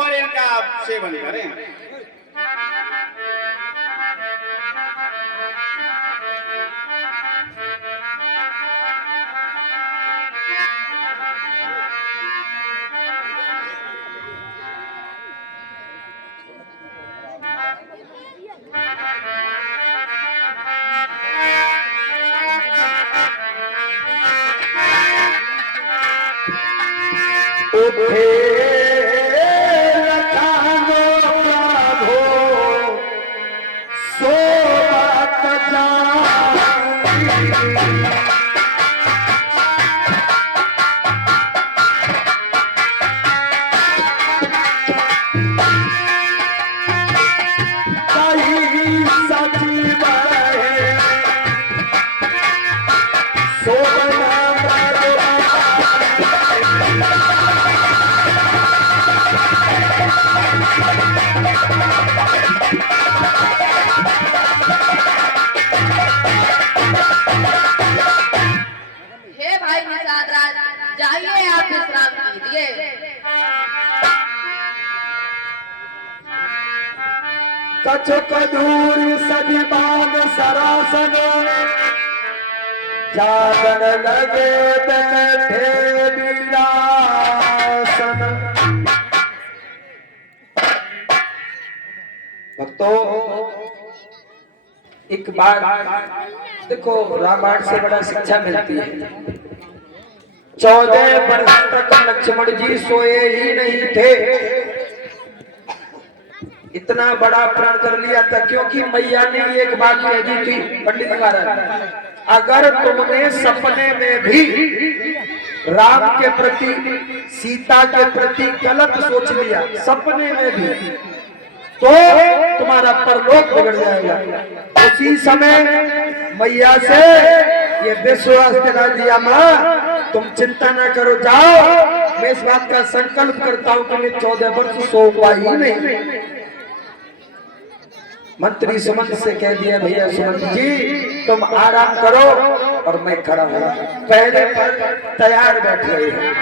और इनका आप सेवन करें। जाइए आप विश्राम कीजिए। कछ कदूर सजी बाग सरासन जागन लगे बैठे विरासन। भक्तों एक बार देखो रामायण से बड़ा शिक्षा मिलती है। 14 वर्ष तक लक्ष्मण जी सोए ही नहीं थे। इतना बड़ा प्रण कर लिया था क्योंकि मैया ने एक बात कह दी थी पंडित महाराज, अगर तुमने सपने में भी राम के प्रति सीता के प्रति गलत सोच लिया सपने में भी तो तुम्हारा परलोक बिगड़ जाएगा। उसी समय मैया से ये विश्वास दिला दिया, माँ तुम चिंता ना करो, जाओ। मैं इस बात का संकल्प करता हूँ कि मैं 14 वर्ष सोऊंगा ही नहीं। मंत्री सुमंत से कह दिया, भैया सुमंत जी तुम आराम करो और मैं खड़ा हूँ। पहले पर तैयार बैठ गए हैं।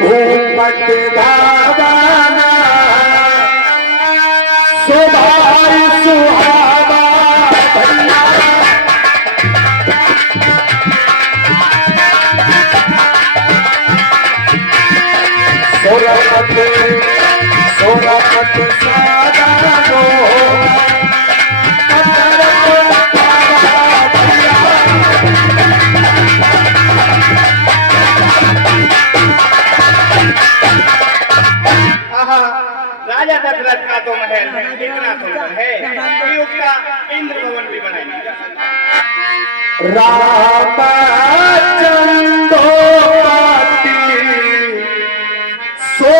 भूपत भावना सुभाई सुहावा सोरपत सादा को राजा दशरथ का तो महल इतना सुंदर है कि उसका इंद्र भवन भी बनाया जा सकता है। रामचंद्र सो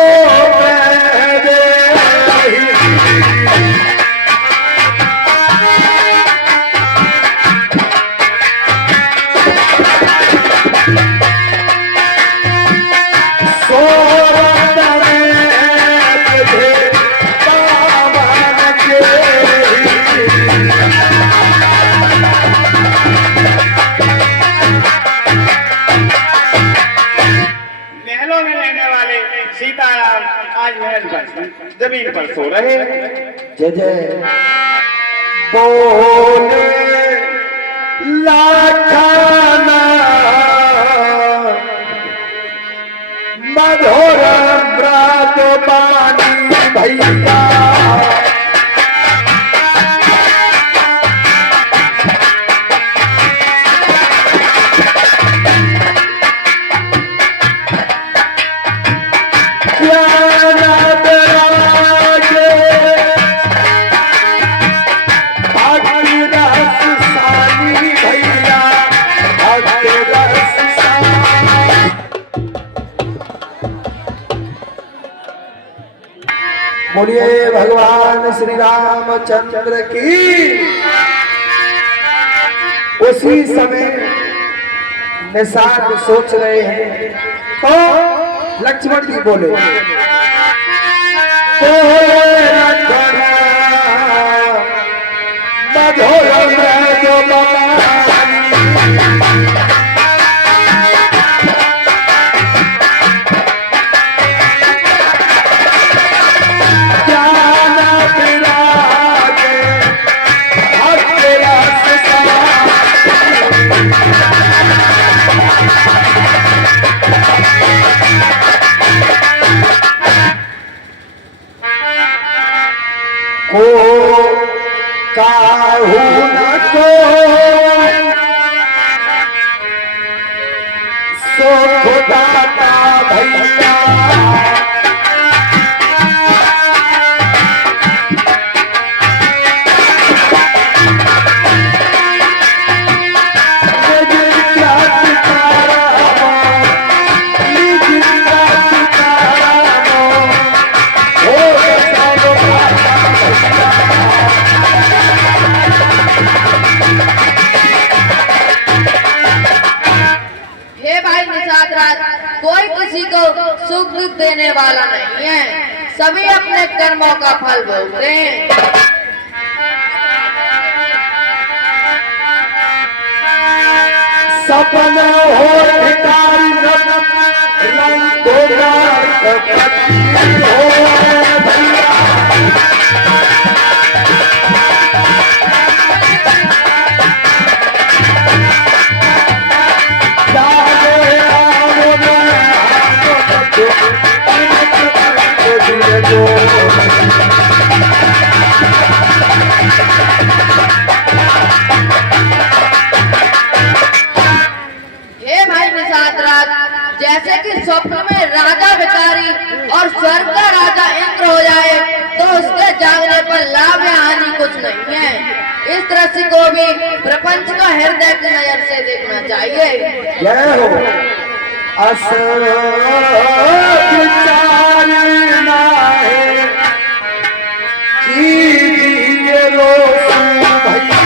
सीताराम आज महल पर जमीन पर सो रहे हैं। जय जय बोले लाखाना मधुर व्रत बानी भैया बोलिए भगवान श्री रामचंद्र की। उसी समय निषाद सोच रहे हैं तो लक्ष्मण जी बोले, मधुर कहूँ न को सो खुदा का भैया हे भाई निषाद राज, कोई किसी को सुख दुख देने वाला नहीं है, सभी अपने कर्मों का फल भोगते हैं। सपन हो भिखारी रंग हो हे भाई निषाद राज, जैसे कि स्वप्न में राजा भिखारी और स्वर्ग का राजा इंद्र हो जाए तो उसके जागने पर लाभ या हानि कुछ नहीं है। इस दृश्य को भी प्रपंच का हृदय की नजर से देखना चाहिए। जय हो अस विचार नाहे कीजिए रोशन भैया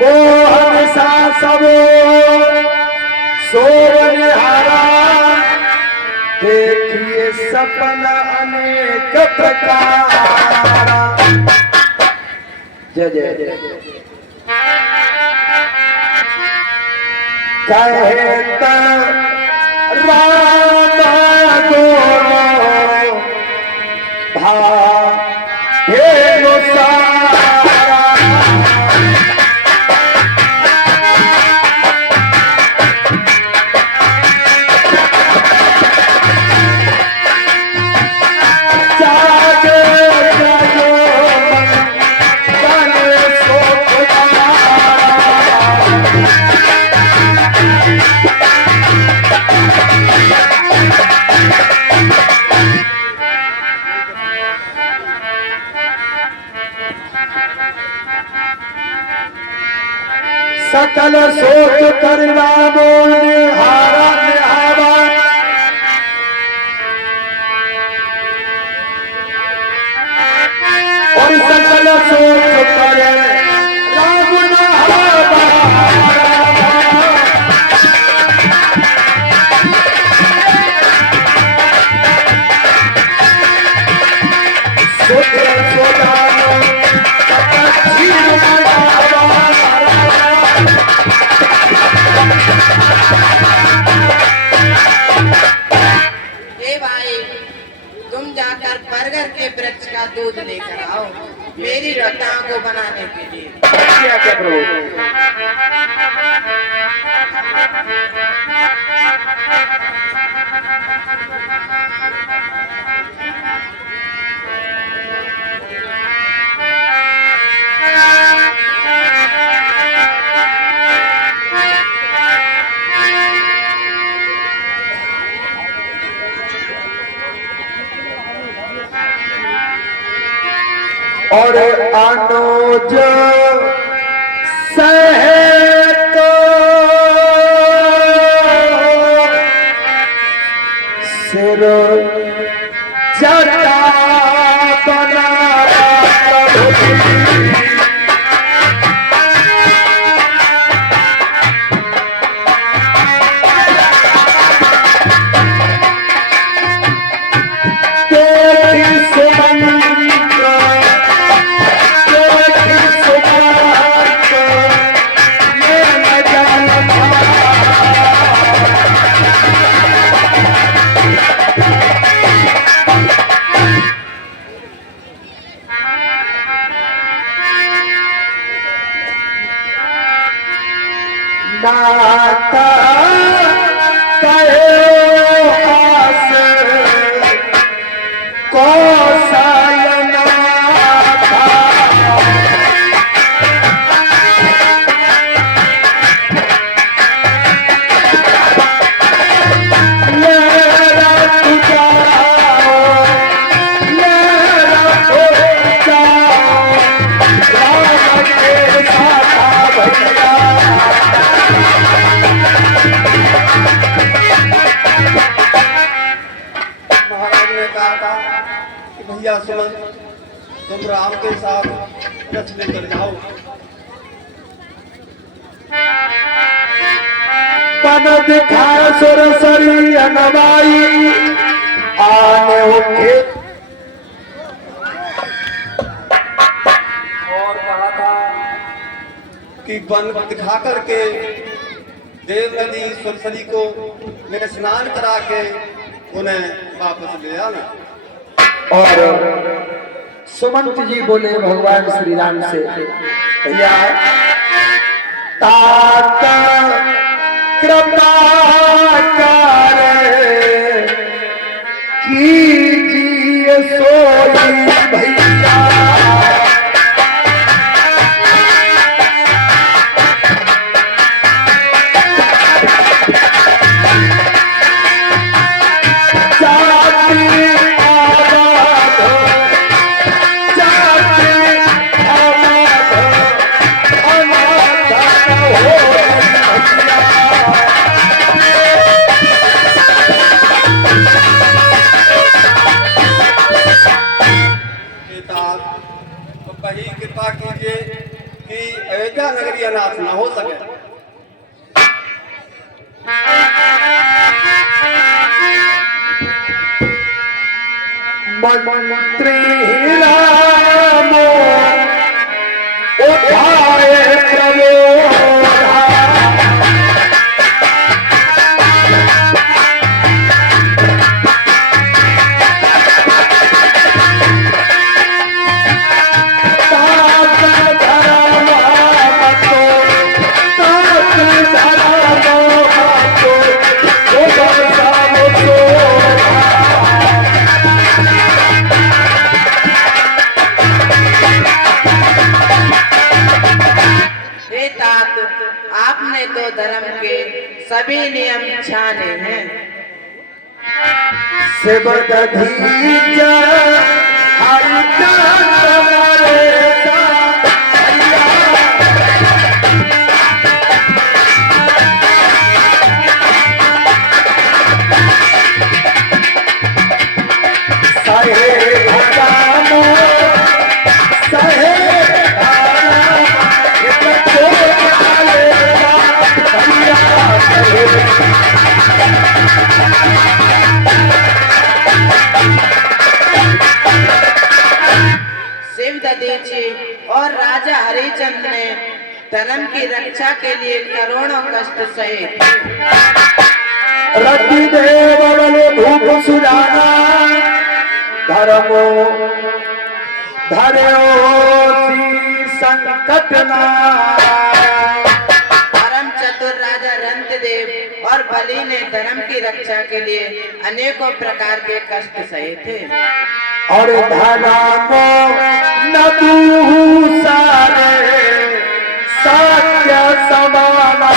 मोहन सा सबो सोनिहारा देखिए सपना अनेक प्रकार। जय जय जय कहता राम दोनों भेलो सारा सकल सोच कर रामो निहारा निहावा और सकल सोच कर राम निहावा सोच सोचानो हे भाई, तुम जाकर बरगद के वृक्ष का दूध लेकर आओ मेरी रताओं को बनाने के लिए। क्या क्या प्रभु? और अनुज सहित सिर जटा बना प्रभु माता कहे आस कौशल माता महाराज ने कहा था कि भैया सुमन तुम राम के साथ रथ लेकर जाओ। पन दिखा सुरसरी अनवाई आने उठे और कहा था कि वन दिखा करके देव नदी सुरसरी को मेरे स्नान करा के उन्हें वापस ले आना। और सुमंत जी बोले भगवान श्री राम से, भैया तात कृपा कर कीजिए सोई भैया तो कहीं कृपा कीजिए कि अयोध्या नगरी अनाथ न हो सके। मंत्री राम उठाए प्रबोधा हे तात, आपने तो धर्म के सभी नियम छाने हैं। शिवदधीज शिवदधीची और राजा हरिचंद ने धर्म की रक्षा के लिए करोड़ों कष्ट सहे। रति देव धूप सुजाना धर्मो धर्यो संकट ना परम चतुर राजा रंतदेव और बलि ने धर्म की रक्षा के लिए अनेकों प्रकार के कष्ट सहे थे। और धर्मो न दूसरे सत्य समाना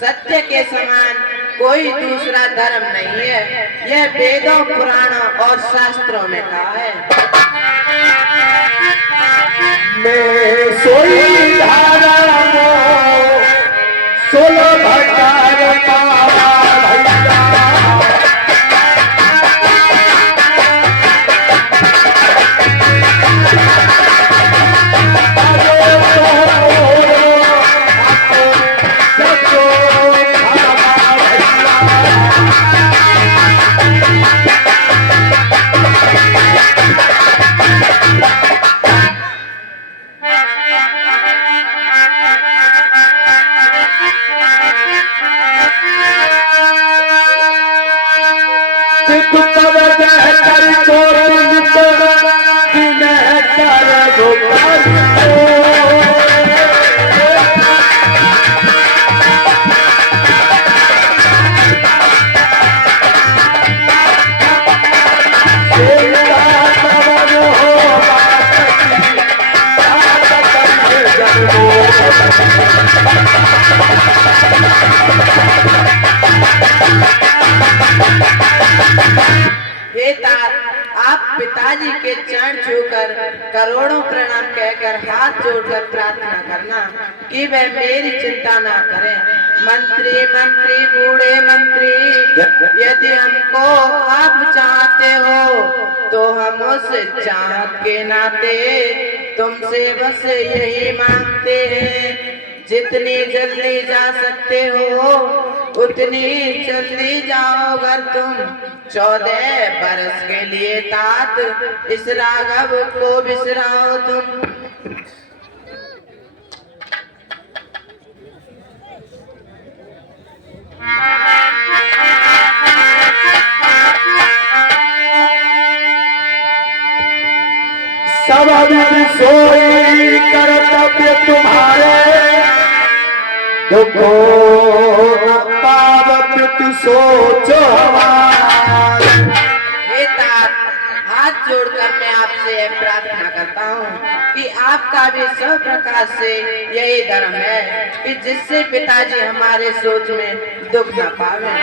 सत्य के समान कोई दूसरा धर्म नहीं है, यह वेदों पुराणों और शास्त्रों में कहा है। मैं सोई धारा सोलो भटार पावा भैया के चरण छूकर करोड़ों प्रणाम कहकर हाथ जोड़कर प्रार्थना करना कि वह मेरी चिंता ना करें। मंत्री मंत्री बूढ़े मंत्री, यदि हमको आप चाहते हो तो हम उस चाहत के नाते तुमसे बस यही मांगते हैं, जितनी जल्दी जा सकते हो उतनी जल्दी जाओ। अगर तुम 14 बरस के लिए तात इस राघव को बिसराओ तुम। सब विधि सोई कर्तव्य तुम्हारे, दुखो न पावत सोचो हमारे। हे तात, हाथ जोड़कर मैं आपसे यह प्रार्थना करता हूँ कि आपका भी सब प्रकार से यही धर्म है कि जिससे पिताजी हमारे सोच में दुख न पावे।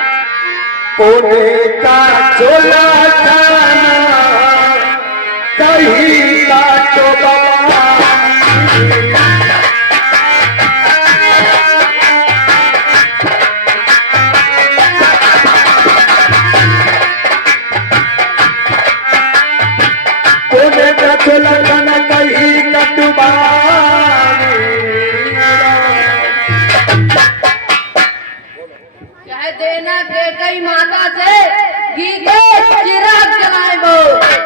कोने का चोला खाना कहीं का तो बाबा, कोने का चोला खाना कहीं का तो कह देना के कई माता से घी के चिराग जलाए वो,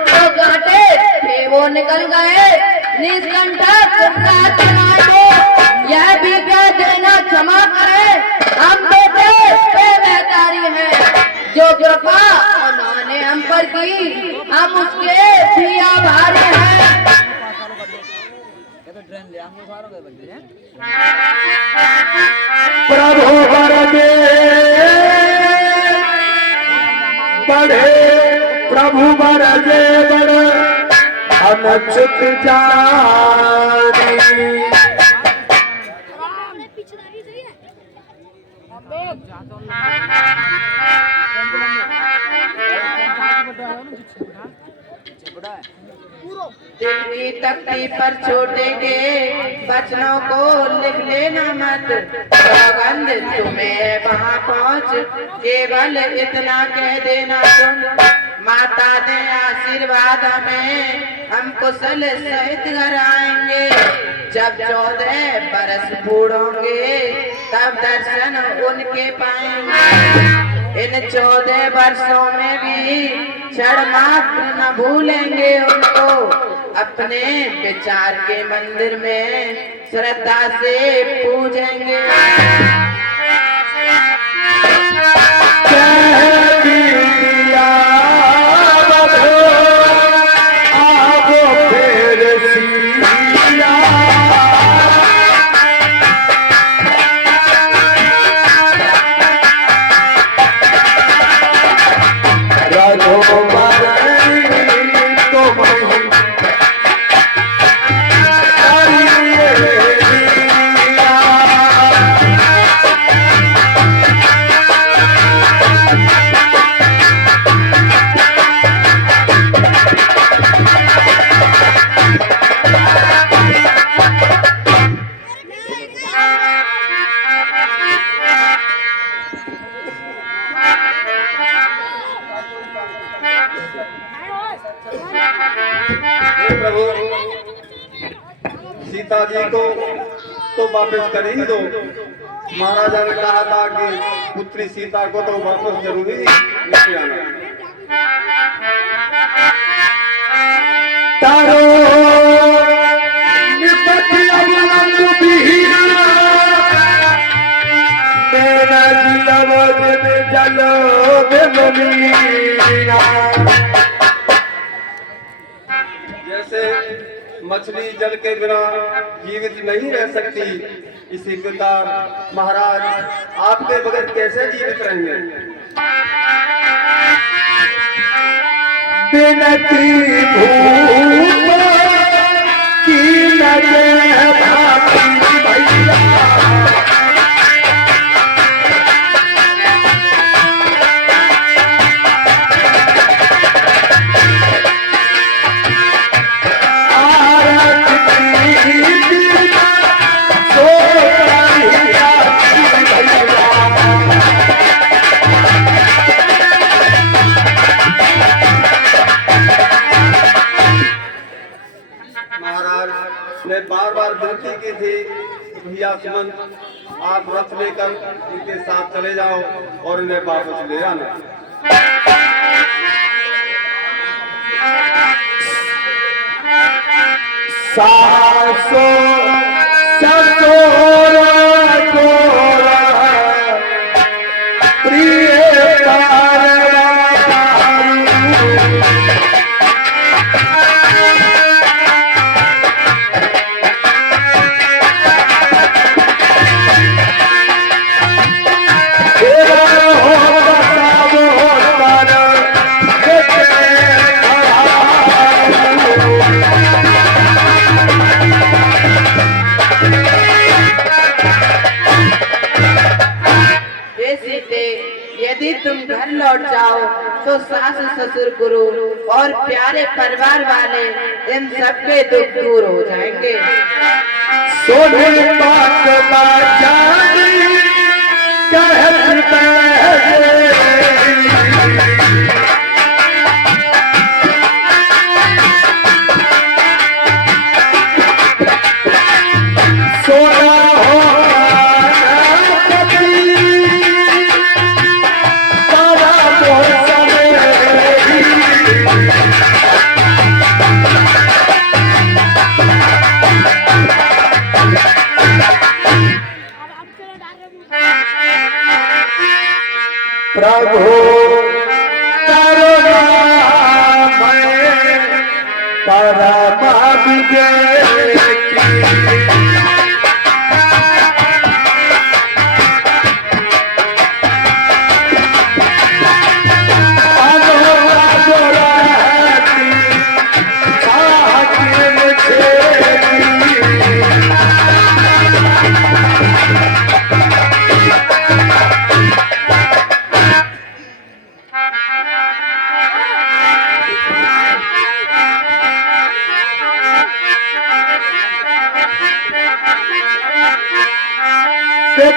तो घाटे थे वो निकल गए, निष्कंठक रात जलाए वो। यह भी कह देना क्षमा करे, हम बेटे बेहतारी हैं, जो कृपा उन्होंने हम पर की हम उसके भी आभारी हैं। प्रभु बरजे बढ़े, प्रभु बरजे बढ़ अनचुत जानी। दिल की तख्ती पर छोटे के वचनों को लिख लेना मत, सौगंध तुम्हें वहाँ पहुँच केवल इतना कह देना तुम। माता दे आशीर्वाद हमें, हम कुशल सहित घर आएंगे। जब 14 बरस बूढ़ोंगे तब दर्शन उनके पाएंगे। इन 14 वर्षों में भी क्षण मात्र न भूलेंगे उनको, अपने विचार के मंदिर में श्रद्धा से पूजेंगे। प्रभु सीता जी को तो वापस कर ही दो। महाराजा ने कहा था कि पुत्री सीता को तो वापस जरूरी लेके आना। तारो निपति अवलंब बिहीना, मेरा जीवन जल बेमनीना। जैसे मछली जल के बिना जीवित नहीं रह सकती, इसी प्रकार महाराज आपके बगैर कैसे जीवित रहेंगे। बिनती भूप की नजर भाती भैया, मैं बार बार विनती की थी कि भैया सुमन आप रथ लेकर उनके साथ चले जाओ और उन्हें वापस ले आना। सासो ससुर तोरा प्रिय यदि तुम घर लौट जाओ तो सास ससुर गुरु और प्यारे परिवार वाले इन सबके दुख दूर हो जाएंगे। सोने बात बाजारी कहत सोना हो प्रभु करुणामय परम विजय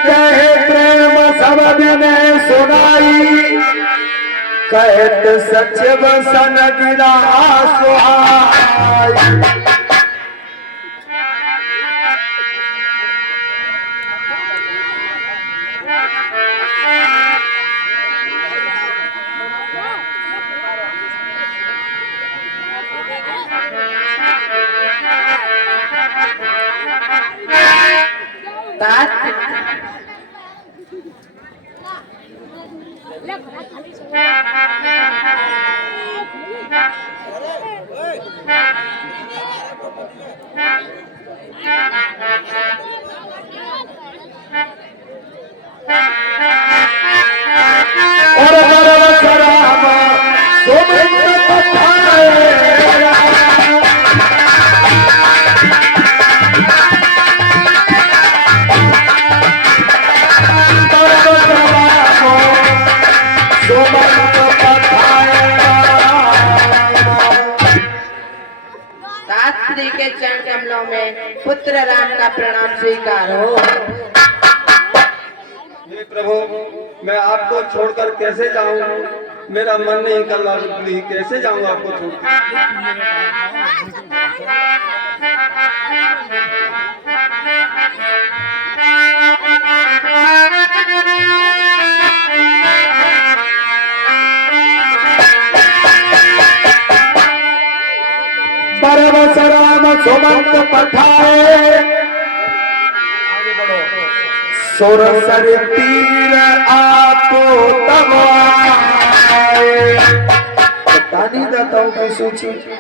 कहे प्रेम सब दिन सुनाई कहत सच बसन गिरा सुहाई। के चरण कमलों में पुत्र राम का प्रणाम स्वीकार हो। हे प्रभु, मैं आपको छोड़कर कैसे जाऊं? मेरा मन नहीं कर रहा, कैसे जाऊं आपको छोड़कर? परवस राम सुमंत पठाए सुर सर तीर आपो तब आए। दानी दाताओं की सूची